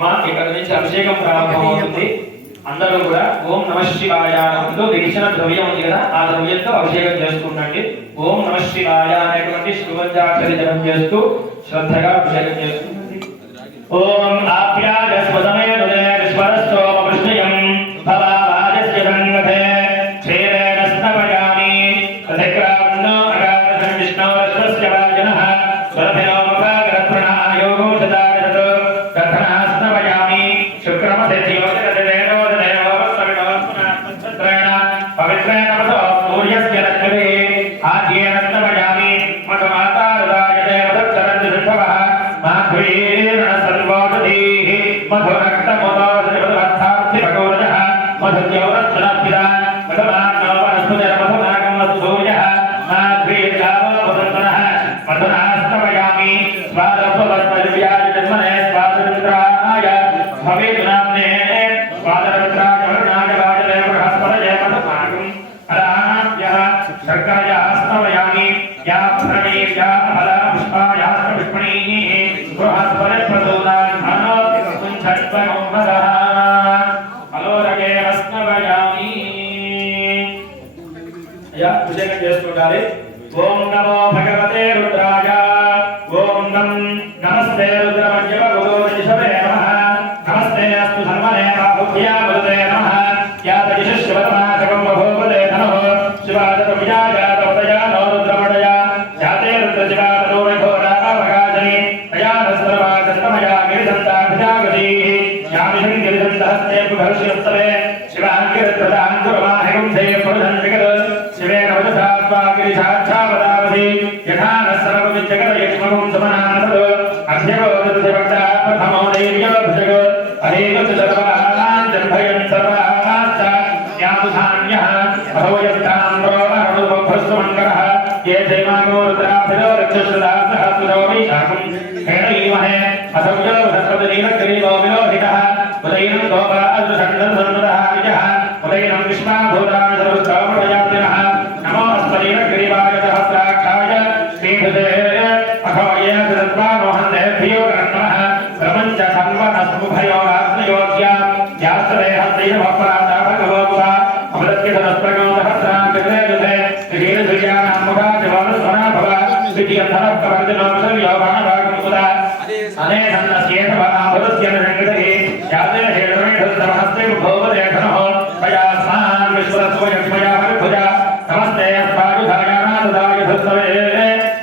మా ఇక్కడ నుంచి అభిషేకం ప్రారంభమవుతుంది. అందరూ కూడా ఓం నమః శివాయ అంటూ విడిచిన ద్రవ్యం ఉంది కదా, ఆ ద్రవ్యంతో అభిషేకం చేసుకుంటండి. ఓం నమః శివాయ అనేటువంటి శివపంచాక్షరి జపం చేస్తూ శ్రద్ధగా అభిషేకం చేసుకుంటుంది. ఓం ఆప్యాయ స్వదమే హృదయ విశ్వరస్తోమ కృష్ణయం భవాజస్య సంగతే క్షేరేణ స్నపయామి తథక్రావన్నో అకారసం విష్ణోరశ్వస్య వాజనః స్వరభినో ముఖాగరప్రణాయోగో చదారతో కథనా స్నపయామి శుక్రమసే జీవజగదేనో దేవోపస్సవినోస్మనాత్మఛత్రేణ పవిత్రేణ వసో సూర్యస్య రశ్మిరే ఆద్యేన స్నపయామి మధుమాతారుదాయ దేవదక్షరంతి విష్ణవః మాధ్వీర్ణ సర్వోషధీః మధురక్తముదోషధి భగవతః మధుద్యౌరస్వనః మధుమానో వనస్పతిర్మధునాగం సూర్యః మాధ్వీర్గావో వదంతనః మధునాస్తమయామి స్వాదపవత్పరివ్యాజన్మనే స్వాతంత్రాయ భవేతునామ్నే స్వాతంత్రాయ వరుణాయ వాజలే బృహస్పతయే మధుమాగం అరాభ్యః శర్కరయాస్తమయామి యా ప్రణీయా ఫలా పుష్పాయాస్త విష్మణీః బృహస్పతి ప్రసూనాన్మనో కుంఛత్వమోమదః అలోరగే అస్నవయామి. అయ్యా అభిషేకం చేసుకుంటారు. ఓం నమో భగవతే రుద్రాయ ఓం నమస్తే రుద్రమజ్జవ గురోదిశవే నమః నమస్తే అస్తు ధర్మనే బాహుభ్యా వదతే నమః యాదజిష శివతమాచకం బభూవదే నమః శివాదత విజాయాదవదయా నో రుద్రమడయ యాతే రుద్రశివాదతో రఘోరాభగాజని అయానస్రవాచంతమయా గిరిదంతాభిజాగతీః యామిషం గిరిదంతహస్తే పుఘర్షిస్తవే శివాంగిరత్రదాంకురమాహికం ధే పురుషం జగత్ శివేన వదసా స్వాగిరిశాచ్ఛావదావధి యథా నస్సర్వవిజగతయక్ష్మకం సమనానసత్ అధ్యవోదృతిభక్తా ప్రథమో దైర్యోభిషగ్ అహేకసు సర్వాణాంజంభయన్ సర్వాశ్చ జ్ఞాతుధాన్యః అహోయస్థాంధ్రో అరుణుభ్రస్సుమంకరః ये जयमागो रुद्राभिरो रक्षश्रदासः सुरवैशाखं हेणीमहे असंयो सत्पदनीलग्रीवो विलोहितः उदयनं गोपा अदृषण्डसन्मदः विजः उदयनं विश्वाभूतान् सर्वस्तावप्रजातिनः नमो अस्मदीलग्रीवाय सहस्राक्षाय श्रीधृते अथो ये सत्त्वा मोहन्तेभ्यो नमः क्रमञ्च सर्वनस्मुभयोरात्मयोग्या यास्त्रे हस्तैरमप्राता भगवोपा अमृतकिधनस्प्रगो सहस्राङ्कृते युधे श्रीधृत्यानामुखा जवानस्वना भव द्वितीयधनः प्रवर्तिनोऽवसर्यो बाणभागमुदा अनेकन्नस्येतवाभवस्य नृङ्गतिः याते हेडुमेढस्तमहस्ते भोवदेधनः पयास्मान् विश्वरस्वयक्ष्मया हरिभुजा नमस्ते अस्माजुधायानाददाय धत्तवे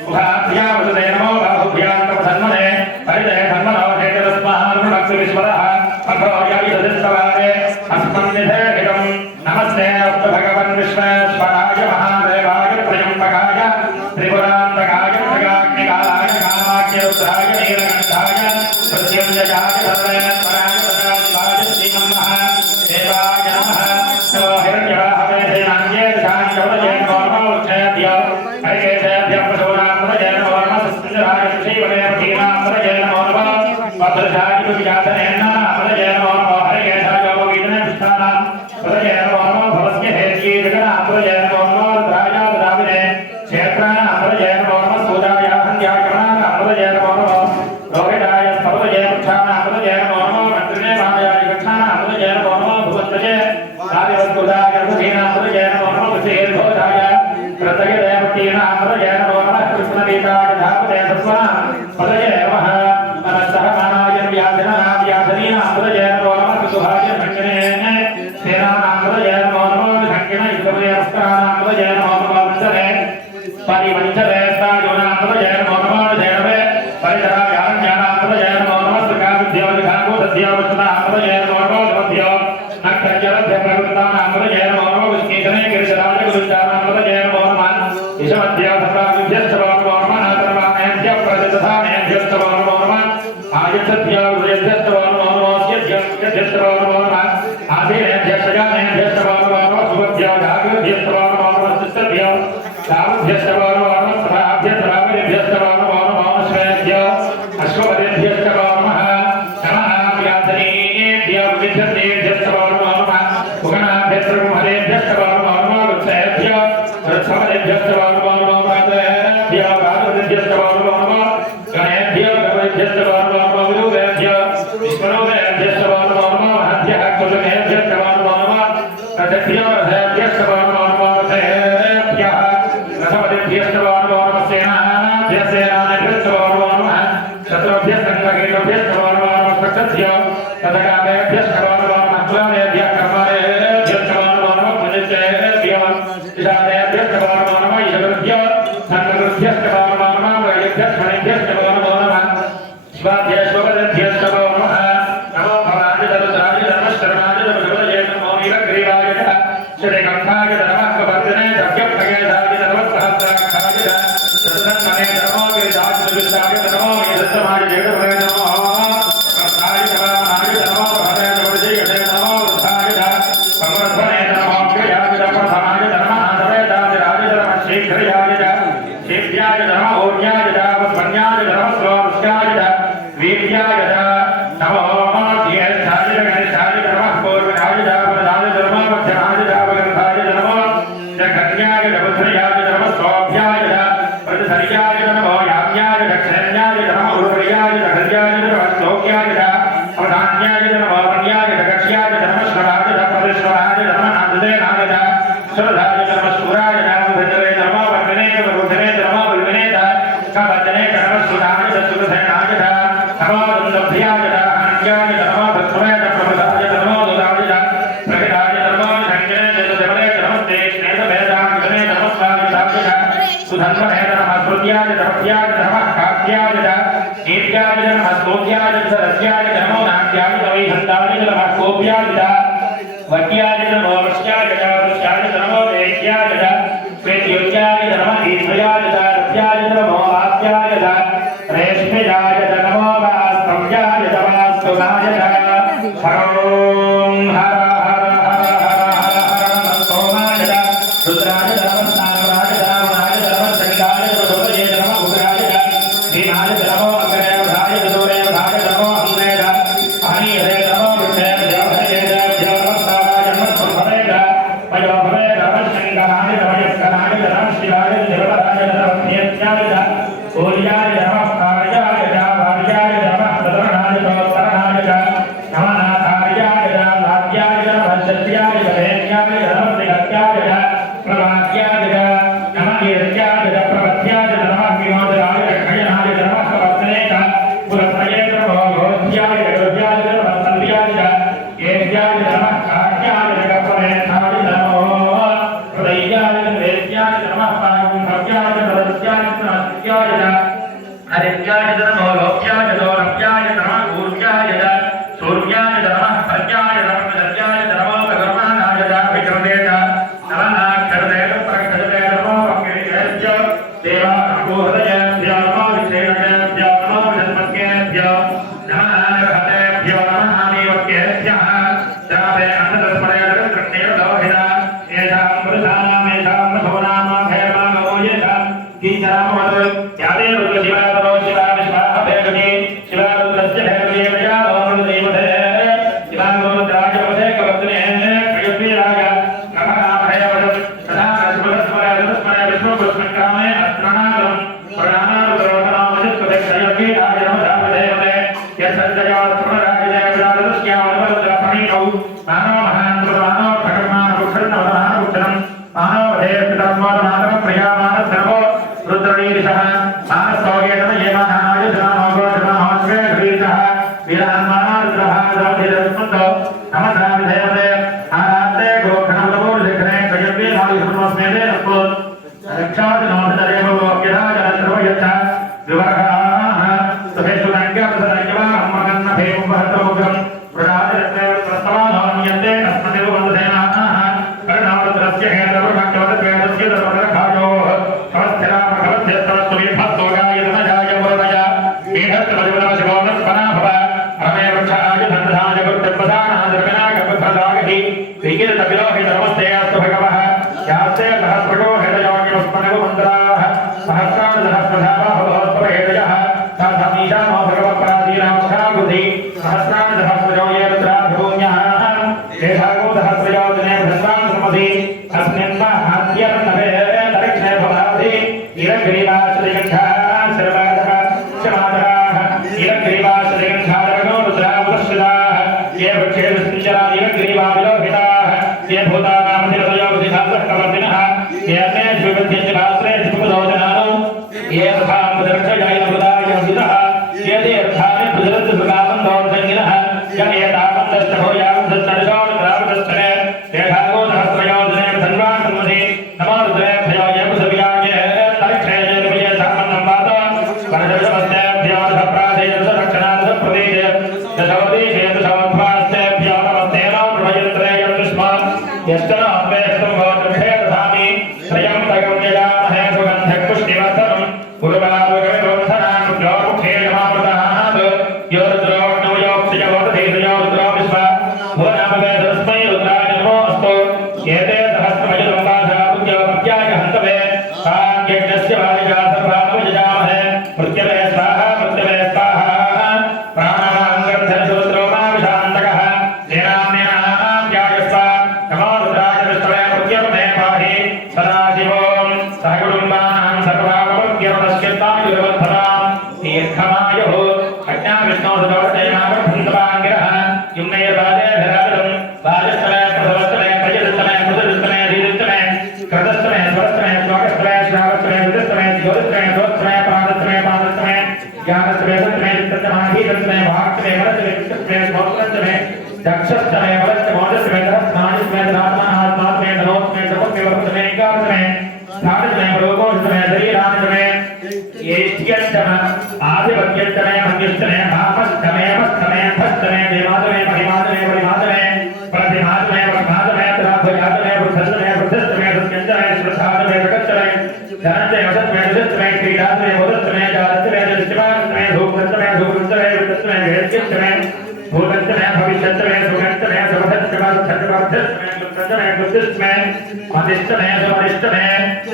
मुखाभ्या वसुते नमो बाहुभ्यां तमधन्मने हरिते धन्मनो हेतरस्मान् विश्वरः अथो यायिधस्तवारे अस्मन्निधेहितम् नमस्ते अस्तु भगवन् विश्वेश्वराय महादेवाय त्र्यम्बकाय त्रिपुरान्तकाय त्रिगाग्निकालाय कामाख्यरुद्राय नीलकण्ठाय प्रत्यञ्जयाय सर्वेश्वराय सदाशिवाय श्रीमन्मः देवाय नमः नमो हिरण्यवाहवे धेनान्ये दशान्यवदये नमो नमो वृक्षेभ्यो हरिकेशेभ्यः पशूनाम्बदये नमो नमः सुस्मिराय श्रीवदे पठीनाम्बदये नमो नमः भद्रशाय विजातनेन्नाम्बदये नमो नमः हरिकेशाय योगवीजने पुष्टानाम् पदये नमो नमो भवस्य हेत्यै जगन्नाम्बदये नमो नमो रुद्राय ददामिने क्षेत्राणाम्बदये नमो नमः सूर्याय हन्याय कमलानाम्बदये नमो नमः रोहिताय स्पदये वृक्षाणाम्बदये नमो नमः मन्त्रिणे मायाय गच्छानाम्बदये नमो नमः भुवन्तये कार्यवस्तुदाय सुधीनाम्बदये नमो नमः विषयेर्भोधाय प्रतयदेवतीनाम्बदये नमो नमः कृष्णवीताय धापते सत्त्वानां पदये नमः मनस्सह मानाय व्याधनाम्बदये नमो नमः कुसुभाय भङ्गिने सेनानाम्बदये नमो नमः विभङ्गिने युगमयस्त्राणाम्बदये नमो नमः वंशने परिवंशने स्थायोनाम्बदये नमो नमः जैनवे परिधरायारण्यानाम्बदये नमो नमः सुखाभ्यो विधागोदभ्यो वसुनाम्बदये नमो नमः भवभ्यो नक्षत्रभ्य प्रवृत्तानाम्बदये नमो नमः विष्णीजने गिरिशराज गुरुचानाम्बदये नमो नमः ईशमभ्यो सर्वाभ्यश्च नमो नमः नातर्वामेभ्यः प्रजतधानेभ्यश्च नमो नमः आयुषभ्यो हृदयभ्यश्च नमो नमः स्यभ्यश्च नमो नमः आधीनेभ्यश्च जानेभ्यश्च नमो नमः शुभभ्यो जागृभ्यश्च नमो नमः शिष्टभ्यो सामभ्यश्च नमो नमः सभाभ्यश्च रामभ्यश्च नमो नमः श्रेभ्यो अश्वभ्यश्च नमो नमः नमः व्याधनेभ्यो विद्यतेभ्यश्च नमो नमः उगणाभ्यश्च हरेभ्यश्च नमो नमः वृक्षेभ्यो वृक्षमदेभ्यश्च नमो नमः पादेभ्यो गारुभ्यश्च नमो नमः गणेभ्यो नमस्ते भगवः यास्ते सहस्रको हृदयोगिनस्मनगो मन्त्रा यजामहे सुगन्धं पुष्टिवर्धनम् उर्वारुकविरोधनान् रुद्रोमुखे यमामृतात् यो रुद्रोऽग्नौ योऽक्षयवोदधीर्यो रुद्रो विश्वा भुवनामवे तस्मै रुद्राय नमोऽस्तु एते सहस्रमयुतं वाधारुद्यो मर्याय हन्तवे काङ्यज्ञस्य वारिजा सर्वाणो यजामहे मृत्यवे स्वाहा मृत्यवे स्वाहा प्राणानाङ्गर्धनशूद्रो मा विशान्तकः तेनाम्नेनाप्यायस्व नमो रुद्राय विष्णवे मृत्यवे पाहि सदाशिवों सहकुटुम्बानां सर्वावमृत्यवदस्यतायुर्वर्धतां दीर्घमायुः अज्ञाविष्णोसुतोषदेनावर्धन्तवाङ्गिरः युम्नैर्वादेभिराविदं वाजस्तमे प्रथमस्तमे प्रजस्तमे मृदस्तमे धीरस्तमे कृतस्तमे स्वरस्तमे श्लोकस्तमे श्रावस्तमे विदस्तमे ज्योतिस्तमे दोस्तमे पादस्तमे पादस्तमे ज्ञानस्तमे सस्तमे चित्तमाधीतस्तमे वाक्तमे मनस्तमे विष्टस्तमे श्रोत्रस्तमे दक्षस्तमे वरस्तमोदस्तमे धरस्मानिस्तमे धनात्मात्मात्मे धनोस्तमे जपस्तमे वर्तमे एकास्तमे स्थानस्तमे प्रलोकोस्तमे शरीरान्तमे येष्ट्यन्तम आधिपत्यन्तमे मध्यस्तमे भापस्तमे मस्तमे भस्तमे देवातमे परिमातमे परिमातमे प्रतिमातमे प्रतिमातमे तराभयातमे वृद्धस्तमे वृद्धस्तमे सत्यन्तमे श्रद्धातमे जगत्तमे धनन्तमे वसत्मे वसत्मे क्रीडातमे वदत्तमे जातमे दृष्टिमान्तमे धूपस्तमे धूपस्तमे वृद्धस्तमे वेद्यस्तमे भूतस्तमे भविष्यस्तमे सुगन्तमे सुभस्तमे छत्रवर्धस्तमे गुप्तस्तमे गुप्तस्तमे मदिष्टमे सुमदिष्टमे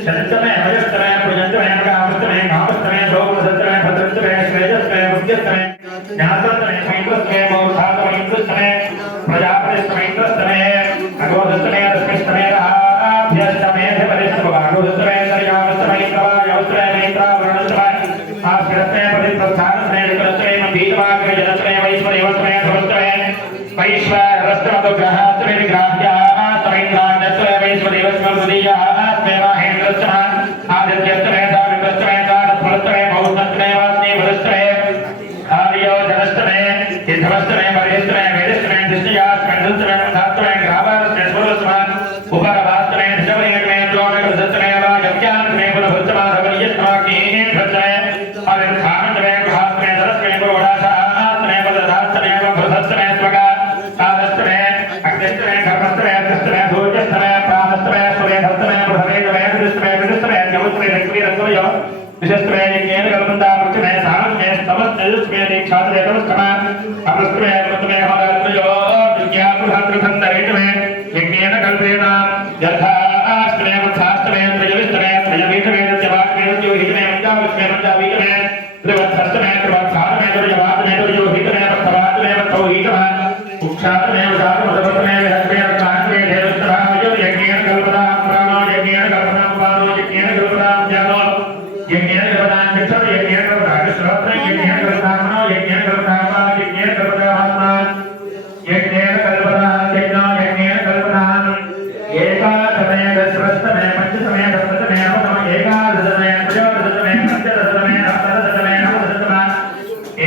शतस्तमे भजस्तमे पुजन्तमे मगामस्तमे कामस्तमे शोभस्तमे भद्रस्तमे श्रेयस्तमे बुद्ध्यस्तमे ज्ञातस्तमे मैत्रस्तमे मौधातमे इंद्रस्तमे प्रजापतिस्तमे इंद्रस्तमे अगोधस्तमे रश्मिस्तमे राभ्यस्तमे धपतिस्तमे अगोधस्तमे सर्यामस्तमे इंद्रवायवस्तमे मैत्रावरणस्तमे आश्रस्तमे प्रतिप्रस्थानस्तमे विक्रस्तमे मन्दीतवाग्रे जनस्तमे वैश्वरेवस्तमे धवस्तमे वैश्वरस्तमदुग्रहास्तमे विग्राह्यास्तमे इंद्राण्यस्तमे वैश्वरेवस्तमे मृदीयास्तमे महेन्द्रस्तमे आदित्यस्तमे सावित्रस्तमे सारस्वतस्तमे बहुस्तमे वास्ने वदस्तमे आर्यो जनस्तमे सिद्धवस्तमे वरिष्ठमे वेदस्तमे दृष्टियास्तमे दृष्टमे धास्तमे ग्रावास्तमे स्वरस्तमे उपरवास्तमे दिशवयमे द्रोणकृतस्तमे वायव्यान्तमे पुनभस्तमे धवलीयस्तमे केन्द्रस्तमे अविर्धान्तमे गृहास्तमे सरस्तमे पुरोडाशास्तमे पदधास्तमे वृद्धस्तमे स्वगा सारस्तमे अग्निस्तमे कर्मस्तमे अर्थस्तमे धूर्यस्तमे प्राणस्तमे सूर्यधस्तमे पृथ्वीतमे दृष्टमे विदुस्तमे जमुस्तमे रक्वीरत्वयो विशस्तमे यज्ञेन कल्पन्ता वृक्षमे सारस्तमे स्तमस्तमे दीक्षातमे तमस्तमे अमस्तमे अमृतमे होरात्मयो विज्ञापुरहत्रथन्तरेतमे यज्ञेन कल्पेन यथास्तमे वत्सास्तमे त्रयविस्तमे त्रयवीतमे दत्यवाग्मे दत्योहितमे मञ्जावितमे मञ्जावीतमे त्रिवत्सस्तमे त्रिवत्सातमे तुर्यवातमे तुर्योहितमे वत्सवातमे वत्सौहितमे उक्षातमे उदातमदपतमे विहत्मे रत्नात्मे धेनुस्तमे यज्ञेन कल्पना प्राणो यज्ञेन कल्पना उपानो यज्ञेन कल्पना ज्ञानो यज्ञेन कल्पना चित्त यज्ञेन कल्पना श्रोत्र यज्ञेन कल्पना मनो यज्ञेन कल्पना यज्ञेन कल्पना आत्मा यज्ञेन कल्पना चैतन्य यज्ञेन कल्पना एकादशमे दशरस्तमे पंचदशमे सप्तदशमे नवदशमे एकादशमे त्रयोदशमे पंचदशमे सप्तदशमे नवदशमे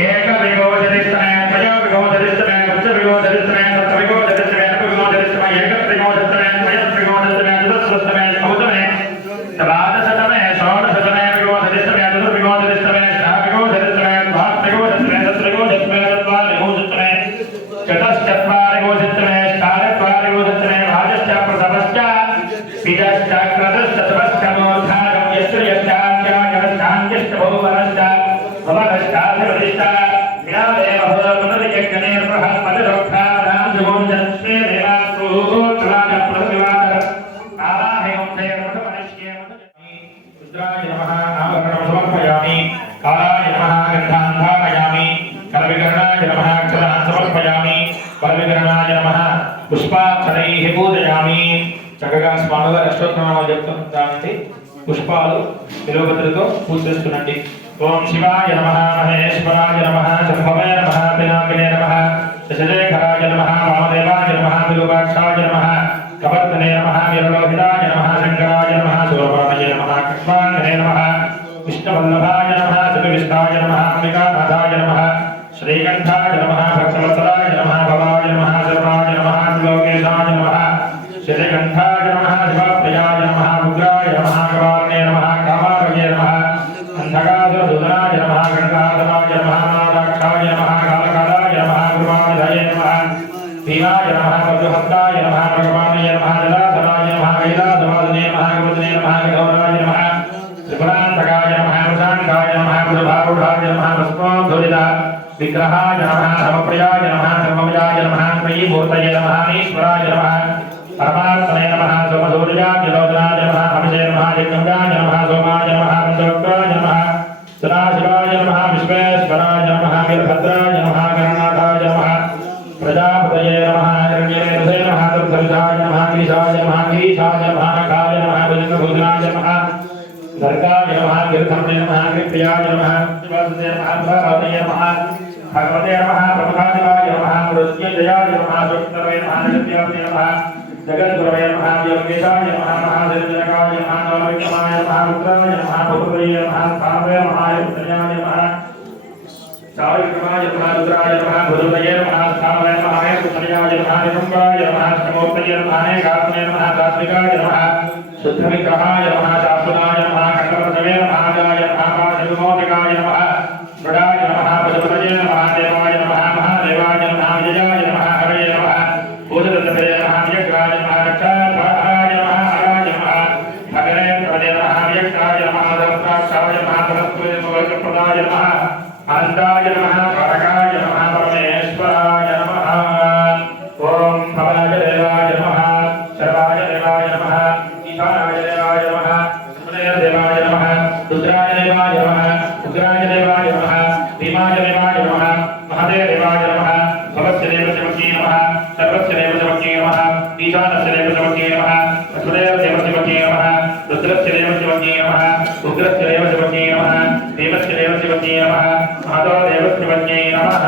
एकविंशतिस्तमे त्रयोविंशतिस्तमे पंचविंशतिस्तमे सप्तविंशतिस्तमे नवविंशतिस्तमे एकत्रिंशतिस्तमे त्रयस्त्रिंशतिस्तमे चतुस्रस्तमे नवदशमे द्वादशतमे षोडशतमे विंशतिस्तमे चतुर्विंशतिस्तमे षड्विंशतिस्तमे द्वात्रिंशतिस्तमे चतुर्विंशतिस्तमे चत्वारिंशतिस्तमे चतुश्चत्वारिंशतिस्तमे षट्चत्वारिंशतिस्तमे भाजश्च प्रथमश्च बीजश्च क्रतुश्च तपश्च मूर्धारं यस्य यश्चान्त्यश्च बहुवरश्च भवश्चाधिपतिश्च विनादेव भूतपुनर्यज्ञने बृहस्पतिरोक्तानां जुगुञ्जन्मे देवास्तु उत्तराय प्रतिवादः आवाहयं देवमनुष्ये रुद्राय नमः आभरणं समर्पयामि कालाय नमः गन्धान् धारयामि कलविकर्णाय नमः अक्षरान् समर्पयामि बलविकर्णाय नमः पुष्पाक्षरैः पूजयामि చక్కగా స్వామివారి అష్టోత్తరనామాలు చెప్తుంటానండి పుష్పాలు నిలువబద్దలతో పూజ చేస్తున్నండి ఓం శివాయ నమః మహేశ్వరాయ నమః శంభవే నమః పినాకినే నమః శశిఖరాయ నమః వామదేవాయ నమః విరూపాక్షాయ నమః కవర్ధనే నమః వీరలోహితాయ నమః శంకరాయ నమః శూరపాణయ నమః కృష్ణాంగనే నమః విష్ణువల్లభాయ నమః శివవిష్ణాయ నమః అంబికానాథాయ నమః శ్రీకంఠాయ నమః భక్తవత్సలాయ నమః భవాయ నమః శర్వాయ నమః శ్రీలోకేశాయ నమః श्रीगंधाय नमः शिवप्रियाय नमः उग्राय नमः गवार्णे नमः कामार्ये नमः अंधकासुरसुदनाय नमः गंगाधराय नमः नाराक्षाय नमः कालकालाय नमः गुरुवायुधाय नमः भीमाय नमः वज्रहस्ताय नमः भगवानाय नमः जलाधराय नमः कैलासवासिने नमः गुरुदने नमः गौराय नमः वृषभारूढाय नमः भस्मोद्धूलित विग्रहाय नमः समप्रियाय नमः सर्वमयाय नमः त्रयी मूर्तये नमः ईश्वराय नमः परमात्मने नमः सोमसूर्याय लोचनाय नमः अभिषे नमः जगन्नाय नमः सोमाय नमः पंचवक्त्राय नमः सदाशिवाय नमः विश्वेश्वराय नमः वीरभद्राय नमः गणनाथाय नमः प्रजापतये नमः हिरण्येन्द्रसे नमः दुर्धर्षाय नमः गिरीशाय नमः गिरीशाय नमः नखाय नमः भुजङ्गभूषणाय नमः गर्गाय नमः गिरिधर्मे नमः गिरिप्रियाय नमः शिवासुते नमः भगवते नमः भगवते नमः प्रमुखादिवाय नमः मृत्युंजयाय नमः सुष्टवे नमः जगत्याय नमः जगद्गुरवे नमः योगेशाय नमः महादेवजनकाय नमः नवविक्रमाय नमः रुद्राय नमः भूपतये नमः स्थानवे नमः युक्तयाय नमः साविक्रमाय नमः रुद्राय नमः भूपतये नमः स्थानवे नमः युक्तयाय नमः निरंबराय नमः समूर्तये नमः गात्रे नमः सात्विकाय नमः शुद्धविग्रहाय नमः शाश्वताय नमः खण्डप्रसवे नमः आजाय नमः पाशविमोचकाय नमः मृडाय नमः पशुपतये नमः देवाय नमः महादेवाय नमः विजयाय नमः हरये नमः पूजदत्तये नमः यज्ञाय नमः रक्षाय नमः हराय नमः भगरे प्रदे नमः यज्ञाय नमः सहस्राक्षाय नमः सहस्रये नमः नमः अनन्ताय नमः कारकाय नमः परमेश्वराय नमः ओम भवाय देवाय नमः सर्वाय देवाय नमः ईशानाय देवाय नमः सुमनय देवाय नमः रुद्राय देवाय नमः उग्राय देवाय नमः भीमाय देवाय नमः महादेव देवाय नमः भवस्य देवस्य नमः सर्वस्य देवस्य नमः ईशानस्य देवस्य नमः वसुदेव देवस्य नमः रुद्रस्य देवस्य नमः उग्रस्य देवस्य नमः देवस्य देवस्य नमः माधव देवस्य नमः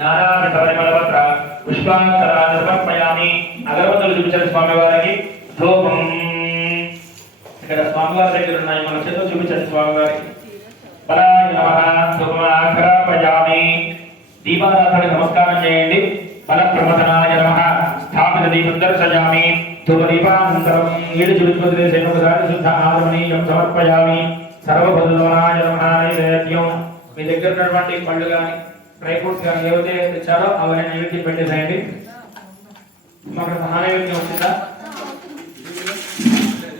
नारायण परिमलपत्र पुष्पांजलानि समर्पयामि అగరబత్తులు చూపించండి స్వామి వారికి ధూపం ఇక్కడ స్వామి వారి దగ్గర ఉన్నాయి మన చేతులు చూపించండి స్వామి వారికి పరాయ నమః ధూపమాఘ్రాపయామి దీపారాధనకి నమస్కారం చేయండి బల ప్రమథనాయ నమః స్థాపిత దీపం దర్శయామి ధూప దీపానంతరం ఏడు చురుచుపతి ఒకసారి శుద్ధ ఆచమనీయం సమర్పయామి సర్వభద్రనాయ నమః నైవేద్యం మీ దగ్గర ఉన్నటువంటి పళ్ళు కానీ డ్రై ఫ్రూట్స్ కానీ ఏవైతే తెచ్చారో అవన్నీ నైవేద్యం పెట్టేసేయండి మాకు మహానైవేద్యం వచ్చిందా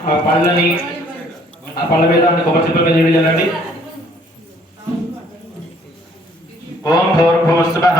ఆ పళ్ళని ఆ పళ్ళ మీద కొబ్బరి చిప్పలు చేయండి ఓం భూర్భువస్సువః